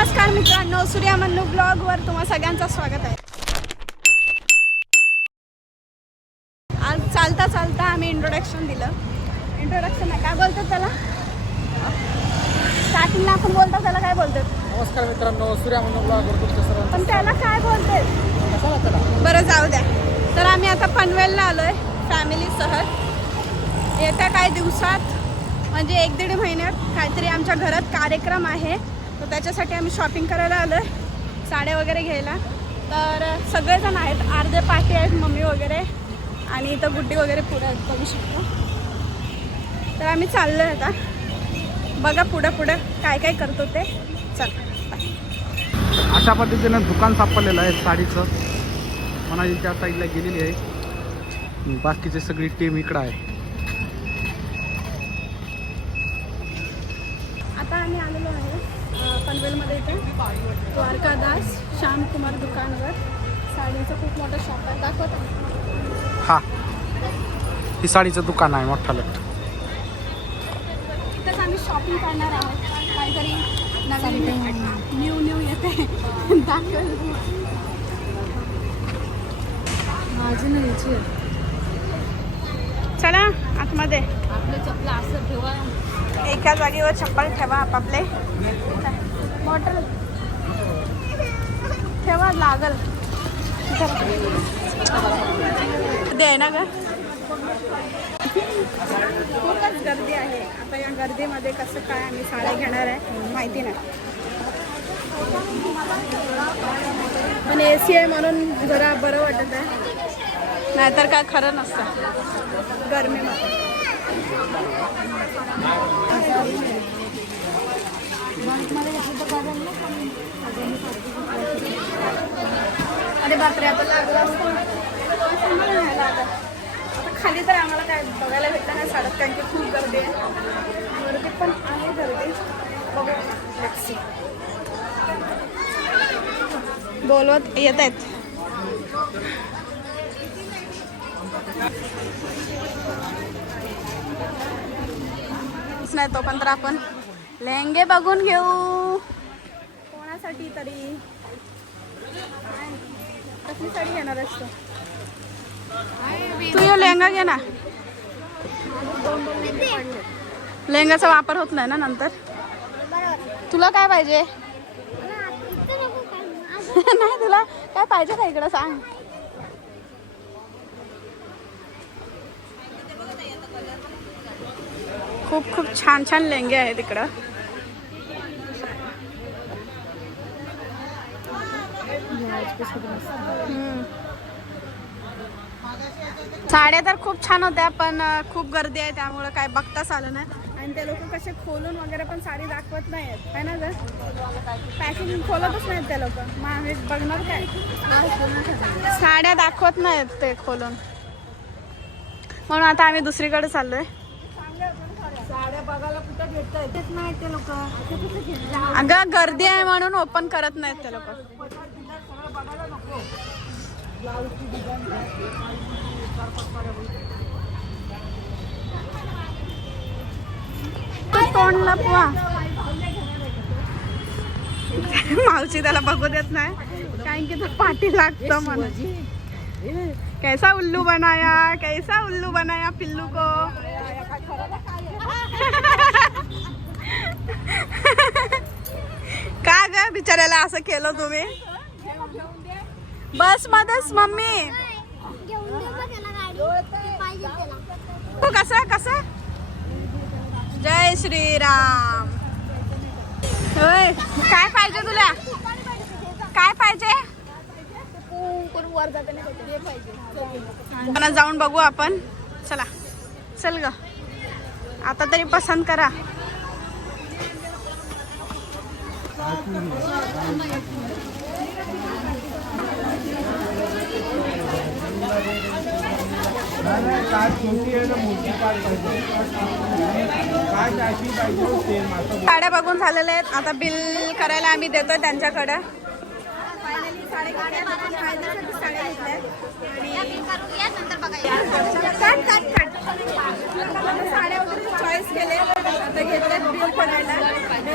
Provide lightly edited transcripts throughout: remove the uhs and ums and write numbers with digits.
नमस्कार मित्रांनो, सूर्या मन्नू ब्लॉगवर तुम्हा सगळ्यांचं स्वागत आहे. आज चालता चालता आम्ही इंट्रोडक्शन दिलं. इंट्रोडक्शन काय बोलतात त्याला? स्टार्टिंगला आपण बोलतो त्याला काय बोलतात? नमस्कार मित्रांनो, सूर्या मन्नू ब्लॉगवर तुमचं सर्वांचं. पण त्याला काय बोलतात? बरं जाऊ द्या. तर आम्ही आता पनवेलला आलोय फॅमिलीसह. येत्या काही दिवसात म्हणजे 1-1.5 महिन्यात काहीतरी आमच्या घरात कार्यक्रम आहे, तर त्याच्यासाठी आम्ही शॉपिंग करायला आलो आहे, साड्या वगैरे घ्यायला. तर सगळेजण आहेत, अर्धे पाठी आहेत, मम्मी वगैरे, आणि इथं गुड्डी वगैरे पुढे आहेत, बघू शकतो. तर आम्ही चाललो आहे आता. बघा पुढं काय काय करतो ते. चल अशा पद्धतीनं दुकान सापडलेलं आहे साडीचं. मनाली त्या साईडला गेलेली आहे, बाकीची सगळी टीम इकडं आहे. आता आम्ही आलेलो आहे पनवेलमध्ये. इथे द्वारकादास श्यामकुमार दुकानवर साडीचं खूप मोठं शॉप आहे. दाखवत हा, ही साडीचं दुकान आहे मोठा लट. इथंच आम्ही शॉपिंग करणार आहोत. काहीतरी नवीन न्यू येते दाखवेल. माझी नाही याची आहे. चला आतमध्ये. आपले चपला असं ठेवा, एका जागेवर चप्पल ठेवा आपापले. बॉटल ठेवा लागल ते आहे ना ग. खूपच गर्दी आहे. आता या गर्दीमध्ये कसं काय आम्ही साड्या घेणार आहे माहिती नाही, पण AC आहे म्हणून जरा बरं वाटत आहे, नाहीतर काय खरं नसतं गरमीमध्ये. अरे बापरे, आता लागला आता खाली. तर आम्हाला काय बघायला भेटलं नाही साड्यात, कारण की खूप गर्दी आहे. गर्दी पण आहे, गर्दी बघू. बोलवत येत आहेत. नाही तोपर्यंत आपण लेहंगे बघून घेऊ. कोणासाठी तरी कसली साडी घेणार असतो तू? यो लेहंगा घे ना. लेहंगाचा वापर होत नाही ना नंतर. तुला काय पाहिजे? नाही तुला काय पाहिजे का इकडं सांग. खूप खूप छान छान लेहंगे आहेत इकडं. साड्या तर खूप छान होत्या, पण खूप गर्दी आहे त्यामुळं काय बघताच आलं नाही. आणि ते लोक कसे खोलून वगैरे पण साडी दाखवत नाहीत, है ना ग. पॅकिंग खोलतच नाहीत ते लोक. मग आम्ही बघणार काय, साड्या दाखवत नाहीत ते खोलून. म्हणून आता आम्ही दुसरीकडे चाललोय. साड्या बघायला कुठं भेटत नाही ते लोक. अगं गर्दी आहे म्हणून ओपन करत नाहीत ते लोक. तोंड लपवा. मावशी त्याला बघू देत नाही, कारण की तो पाठी लागतो म्हणून. कैसा उल्लू बनाया पिल्लू को. का ग बिचाऱ्याला असं केलं तुम्ही? बस मध्येच मम्मी. कसं जय श्रीराम. होय, काय पाहिजे तुला? काय पाहिजे? जाऊन बघू आपण. चला चल ग, आता तरी पसंत करा. साड्या बघून झालेल्या आहेत. आता बिल करायला आम्ही देतोय त्यांच्याकडे. फायनली साड्या साड्या वगैरे चॉईस केले, आता घेतले बिल करायला.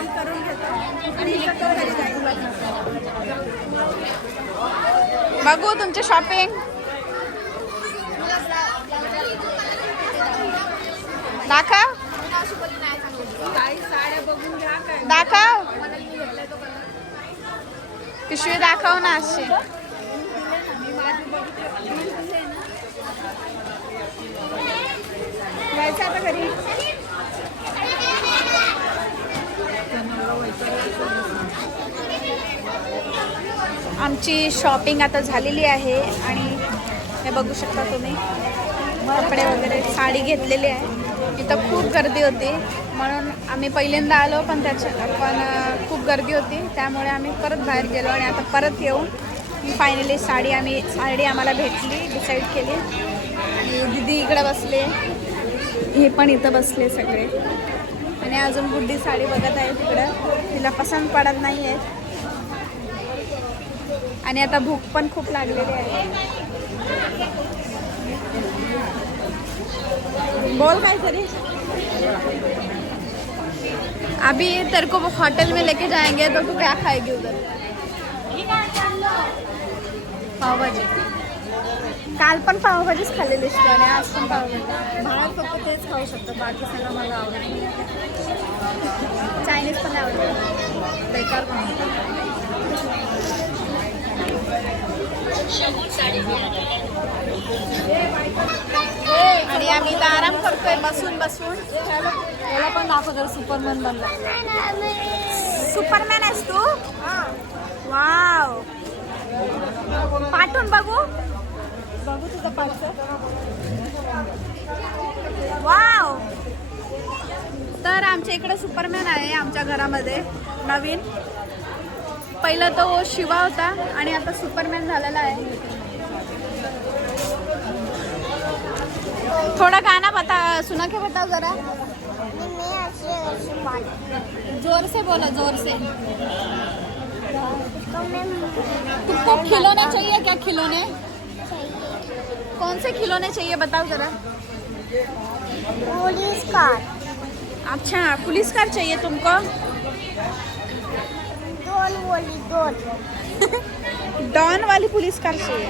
फायनल करून घेतो आणि इकडं घरी जायचं. बघू तुमची शॉपिंग दाखव दाखव पिशवी दाखव ना अशी. जायचं आता घरी. आमची शॉपिंग आता झालेली आहे आणि हे बघू शकता तुम्ही कपडे वगैरे साडी घेतलेली आहे. इथं खूप गर्दी होती म्हणून आम्ही पहिल्यांदा आलो पण खूप गर्दी होती त्यामुळे आम्ही परत बाहेर गेलो आणि आता परत येऊन फायनली साडी आम्हाला भेटली डिसाईड केली. आणि दीदी इकडे बसले हे पण इथं बसले सगळे आणि अजून गुड्डी साडी बघत आहे तिकडं. तिला पसंत पडत नाही आहे आणि आता भूक पण खूप लागलेली आहे. बोल काय तरी. अभी तेरे को होटल में लेके जाएंगे तो तू क्या खाएगी उधर? पावभाजी. काल पण पावभाजीच खाल्लेली असते आणि आज पण पावभाजी. बाहेर फक्त तेच खाऊ शकतो बाकी सगळं मला आवडत. चायनीज पण आवडतं बेकार पण. आणि आम्ही इथं आराम करतोय बसून बसून. त्याला पण दाखवतो सुपरमॅन बनला. सुपरमॅन आहेस तू? वाव. पाठवून बघू तुझं पाठचं. वाव. तर आमच्या इकडे सुपरमॅन आहे आमच्या घरामध्ये नवीन. पहिला तो शिवा होता आणि आता सुपरमॅन झालेला आहे. थोड़ा गाना सुना के बताओ जरा. जोर से बोलो जोर से. तुमको खिलौने चाहिए क्या? खिलौने कौन से खिलौने चाहिए बताओ जरा. Police car. अच्छा पुलिस कार चाहिए तुमको. डॉन वाली पुलिस कार चाहिए.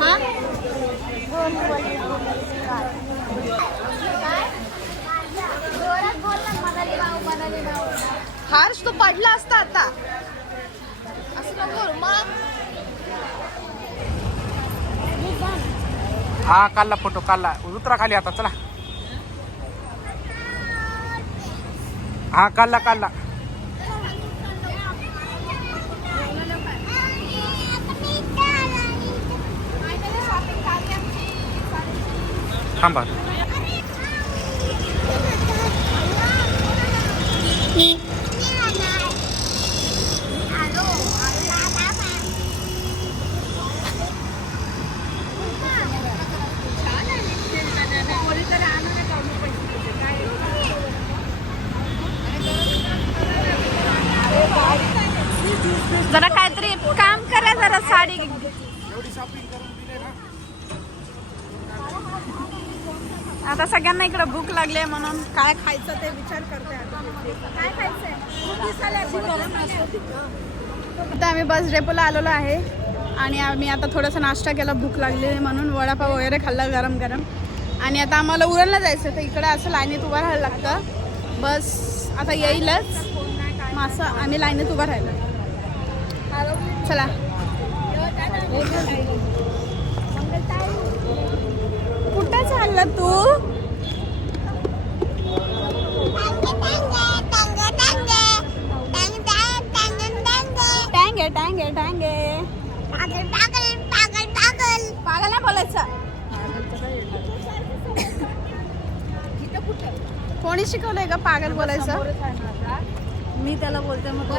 हाँ हार्श तो पडला असता आता. असं नको मग. हा काढला फोटो काढला. उतरा खाली आता चला. हा काढला थांबा. जरा काहीतरी काम करा जरा. साडी आता सगळ्यांना इकडे भूक लागली म्हणून काय खायचं ते विचार करते. काय खायचंय? आता आम्ही बस डेपोला आलेलो आहे आणि आम्ही आता थोडासा नाश्ता केला भूक लागली म्हणून. वडापाव वगैरे खाल्ला गरम गरम. आणि आता आम्हाला उरणला जायचं तर इकडे असं लाईनीत उभं राहायला लागतं. बस आता येईलच मग असं आम्ही लाईनीत उभं राहिलो. चला. कुठं चाललं तू? टांगे टांगे टांगे. पागल नाही बोलायचं. कोणी शिकवलंय का पागल बोलायचं? मी त्याला बोलते मग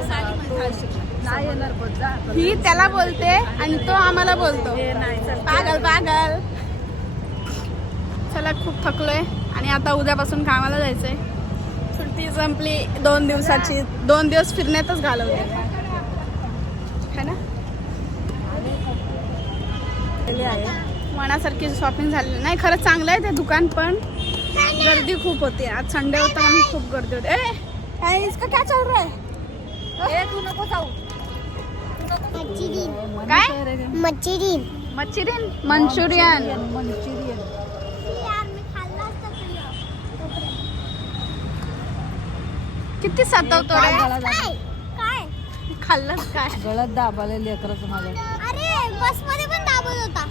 नाही येणार. ही त्याला बोलते आणि तो आम्हाला बोलतो पागल पागल. चला खूप थकलोय आणि आता उद्यापासून कामाला जायचंय. सुट्टी संपली 2 दिवसाची. 2 दिवस फिरण्यातच घालवले है ना. मनासारखी शॉपिंग झाली नाही. खरंच चांगलं आहे ते दुकान पण गर्दी खूप होती. आज संडे होता म्हणून खूप गर्दी होती. काय इसका क्या चल रहा है? ए तू नको जाऊ काय मच्छी मंचुरियन मंचुरियन किती सतवतो रे काय खाल्लं काय गळत दाबाले लेकरच माझ्या अरे बस मध्ये पण दाबत होता